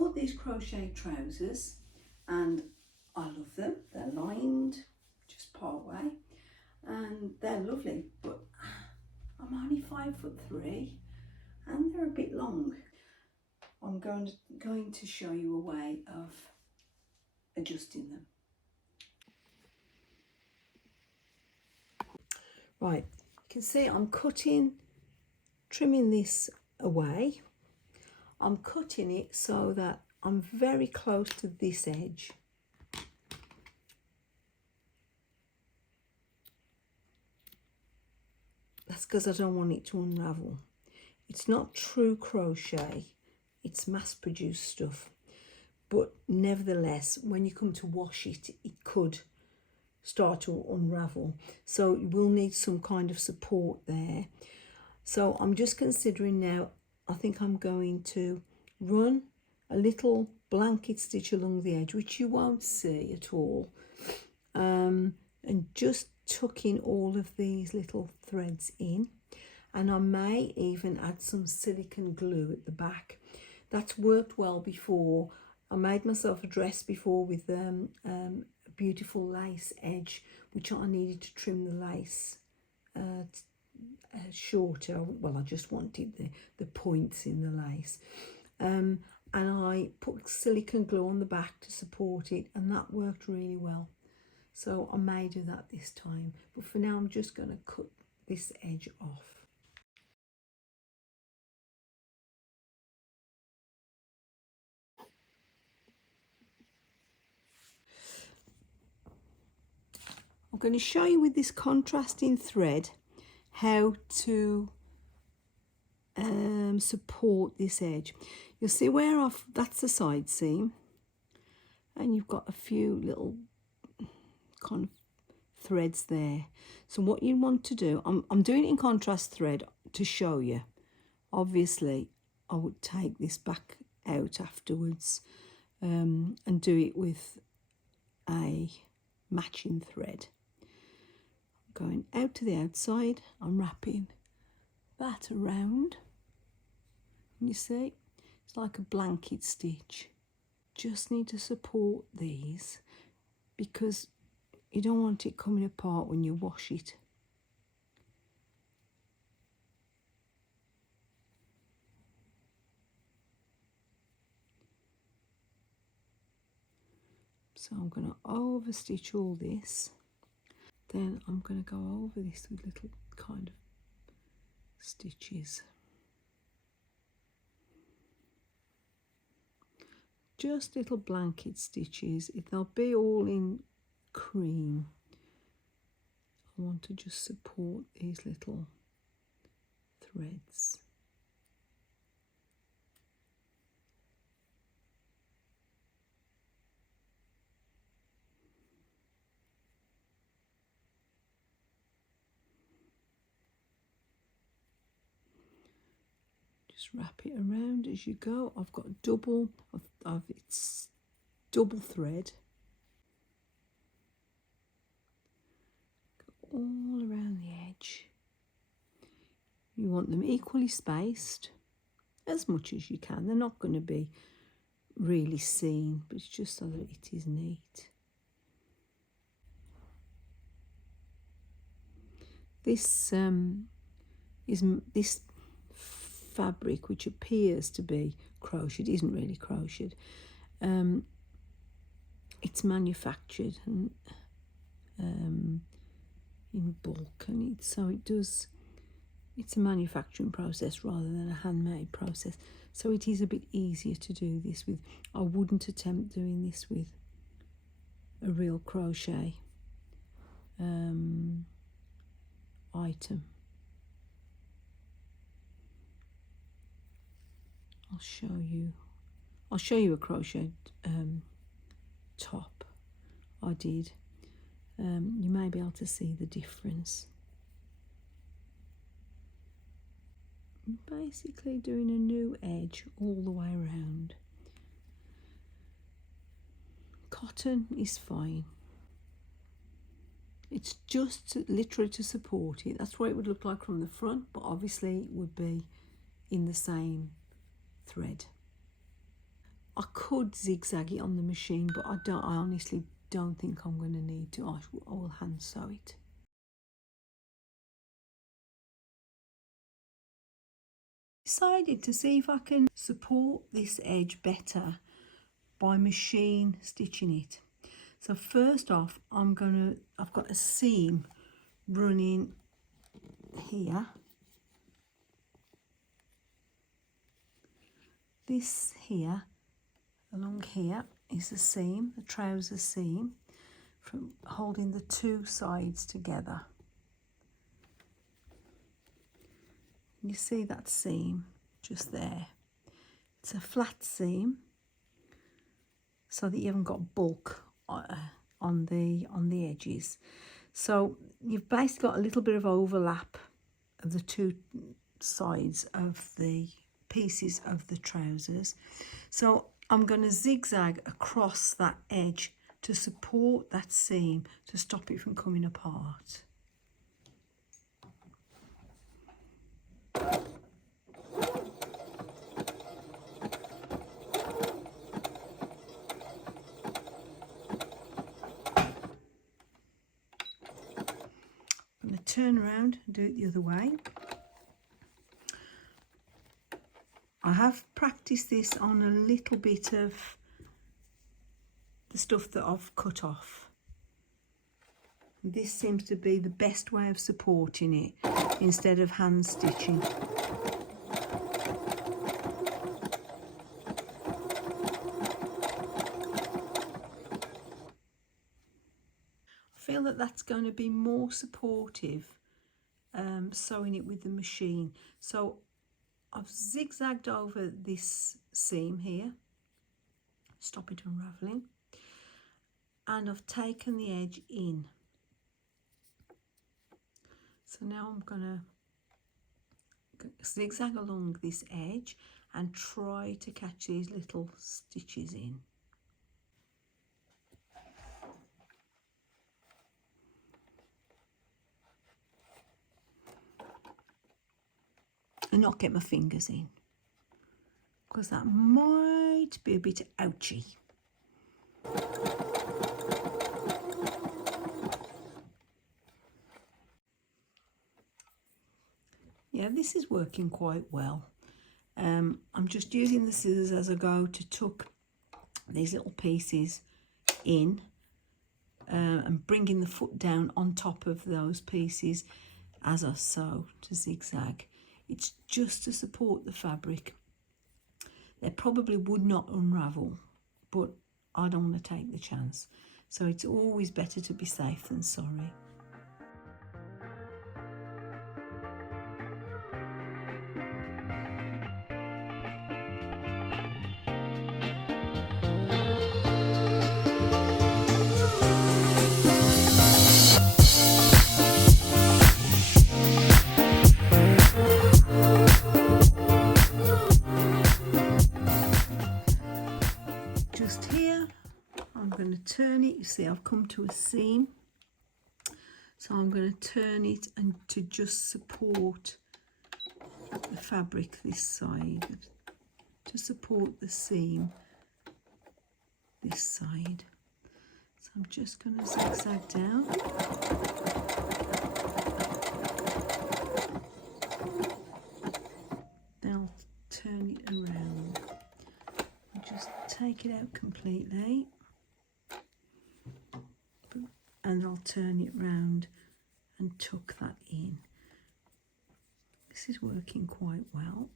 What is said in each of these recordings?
bought these crochet trousers and I love them. They're lined just part way and they're lovely, but I'm only 5'3" and they're a bit long. I'm going to show you a way of adjusting them. Right, you can see I'm trimming this away. I'm cutting it so that I'm very close to this edge. That's because I don't want it to unravel. It's not true crochet, it's mass-produced stuff. But nevertheless, when you come to wash it, it could start to unravel. So you will need some kind of support there. So I'm just considering now, I think I'm going to run a little blanket stitch along the edge, which you won't see at all, and just tuck in all of these little threads in. And I may even add some silicone glue at the back. That's worked well before. I made myself a dress before with a beautiful lace edge, which I needed to trim the lace shorter. Well, I just wanted the points in the lace. And I put silicone glue on the back to support it, and that worked really well. So I may do that this time. But for now, I'm just going to cut this edge off. I'm going to show you with this contrasting thread how to support this edge. You'll see where that's the side seam, and you've got a few little kind of threads there. So what you want to do, I'm doing it in contrast thread to show you. Obviously, I would take this back out afterwards and do it with a matching thread. Going out to the outside, I'm wrapping that around. You see, it's like a blanket stitch. Just need to support these because you don't want it coming apart when you wash it. So I'm going to over stitch all this. Then I'm going to go over this with little kind of stitches. Just little blanket stitches. They'll be all in cream. I want to just support these little threads. Just wrap it around as you go. I've got it's double thread. Go all around the edge. You want them equally spaced, as much as you can. They're not going to be really seen, but it's just so that it is neat. This this fabric, which appears to be crocheted, isn't really crocheted. It's manufactured and in bulk, and it's a manufacturing process rather than a handmade process. So it is a bit easier to do this with. I wouldn't attempt doing this with a real crochet item. I'll show you a crochet top I did. You may be able to see the difference. I'm basically doing a new edge all the way around. Cotton is fine. It's just literally to support it. That's what it would look like from the front, but obviously it would be in the same thread. I could zigzag it on the machine, but I honestly don't think I'm going to need to. I will hand sew it. Decided to see if I can support this edge better by machine stitching it. So first off, I've got a seam running here. This here, along here, is a seam, a trouser seam, from holding the two sides together. You see that seam just there? It's a flat seam, so that you haven't got bulk on the edges. So you've basically got a little bit of overlap of the two sides of the pieces of the trousers. So I'm going to zigzag across that edge to support that seam, to stop it from coming apart. I'm going to turn around and do it the other way. I have practiced this on a little bit of the stuff that I've cut off. This seems to be the best way of supporting it instead of hand stitching. I feel that that's going to be more supportive sewing it with the machine. So I've zigzagged over this seam here, stop it unravelling, and I've taken the edge in. So now I'm going to zigzag along this edge and try to catch these little stitches in. And not get my fingers in, because that might be a bit ouchy. Yeah, this is working quite well. I'm just using the scissors as I go to tuck these little pieces in and bringing the foot down on top of those pieces as I sew to zigzag. It's just to support the fabric. They probably would not unravel, but I don't want to take the chance. So it's always better to be safe than sorry. Just here, I'm going to turn it. You see, I've come to a seam, so I'm going to turn it and to just support the fabric this side, to support the seam this side. So I'm just going to zigzag down. Then I'll turn it around. Just take it out completely, and I'll turn it round and tuck that in. This is working quite well.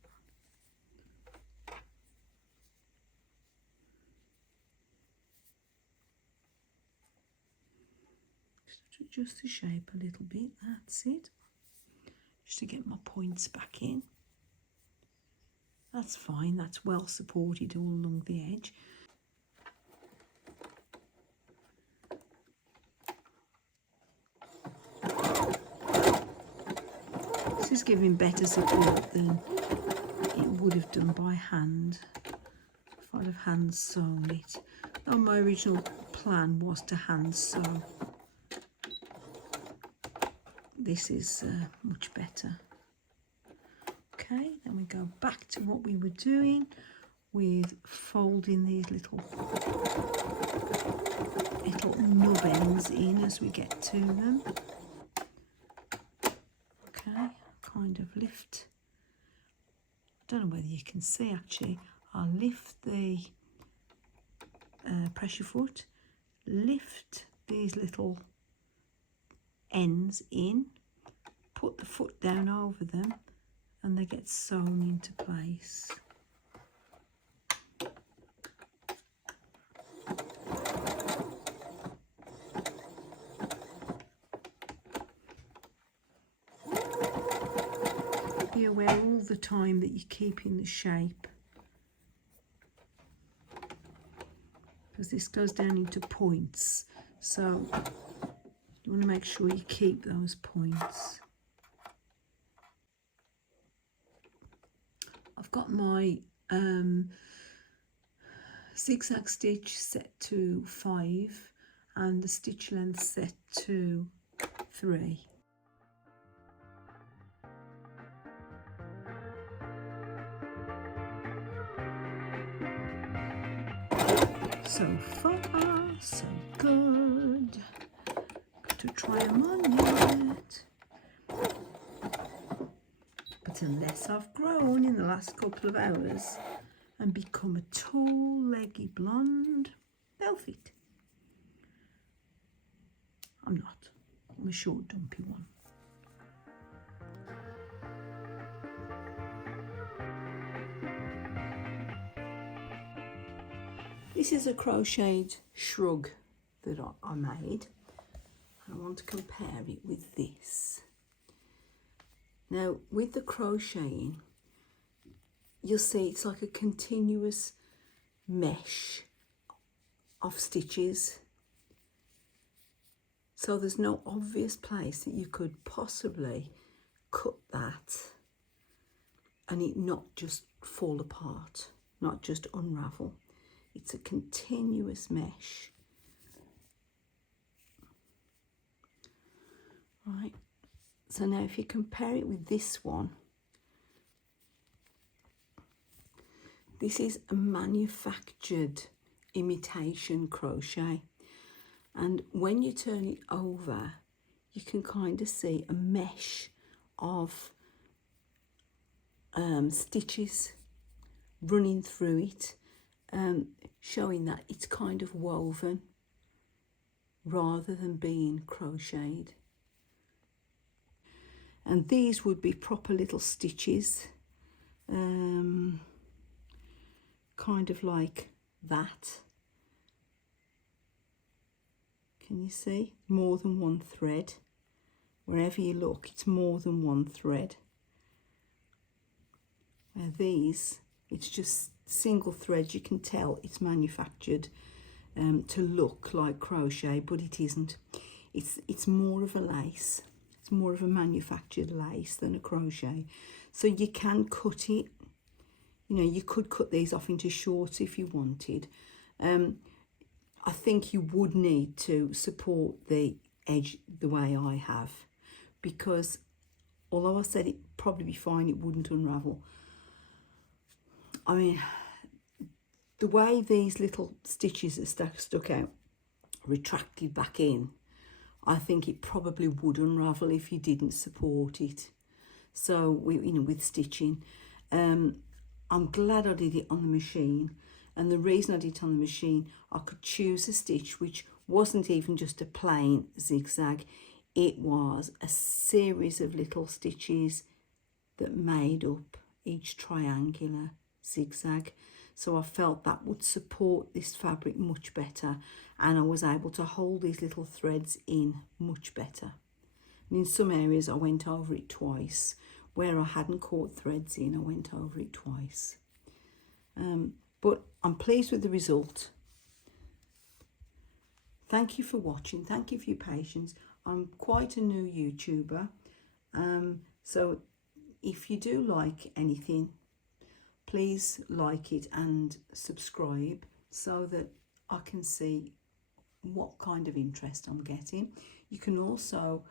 Just adjust the shape a little bit, that's it. Just to get my points back in. That's fine, that's well supported all along the edge. This is giving better support than it would have done by hand if I'd have hand sewn it. Though my original plan was to hand sew. This is much better. Okay, then we go back to what we were doing. with folding these little nub ends in as we get to them. Okay, kind of lift. I don't know whether you can see actually. I'll lift the pressure foot, lift these little ends in, put the foot down over them, and they get sewn into place. Be aware all the time that you're keeping the shape, because this goes down into points, so you want to make sure you keep those points. I've got my zigzag stitch set to 5 and the stitch length set to 3. So far, so good. Got to try them on yet. But unless I've grown in the last couple of hours and become a tall, leggy blonde, they'll fit. I'm not. I'm a short, dumpy one. This is a crocheted shrug that I made. I want to compare it with this. Now, with the crocheting, you'll see it's like a continuous mesh of stitches. So there's no obvious place that you could possibly cut that and it not just fall apart, not just unravel. It's a continuous mesh. Right, so now if you compare it with this one, this is a manufactured imitation crochet, and when you turn it over you can kind of see a mesh of stitches running through it, showing that it's kind of woven rather than being crocheted. And these would be proper little stitches, kind of like that. Can you see? More than one thread. Wherever you look, it's more than one thread. Where these, it's just single threads. You can tell it's manufactured to look like crochet, but it isn't. It's more of a lace. It's more of a manufactured lace than a crochet. So you can cut it. You know, you could cut these off into shorts if you wanted. I think you would need to support the edge the way I have, because although I said it'd probably be fine, it wouldn't unravel. I mean, the way these little stitches are stuck out, retracted back in, I think it probably would unravel if you didn't support it. So, with stitching, I'm glad I did it on the machine. And the reason I did it on the machine, I could choose a stitch which wasn't even just a plain zigzag. It was a series of little stitches that made up each triangular zigzag. So I felt that would support this fabric much better, and I was able to hold these little threads in much better. And in some areas I went over it twice. Where I hadn't caught threads in, I went over it twice. But I'm pleased with the result. Thank you for watching. Thank you for your patience. I'm quite a new YouTuber. So if you do like anything, please like it and subscribe so that I can see what kind of interest I'm getting. You can also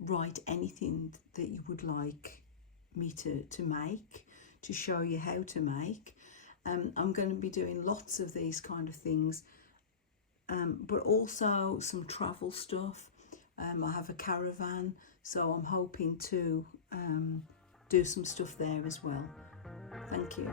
write anything that you would like me to make. to show you how to make. I'm going to be doing lots of these kind of things, but also some travel stuff. I have a caravan, so I'm hoping to do some stuff there as well. Thank you.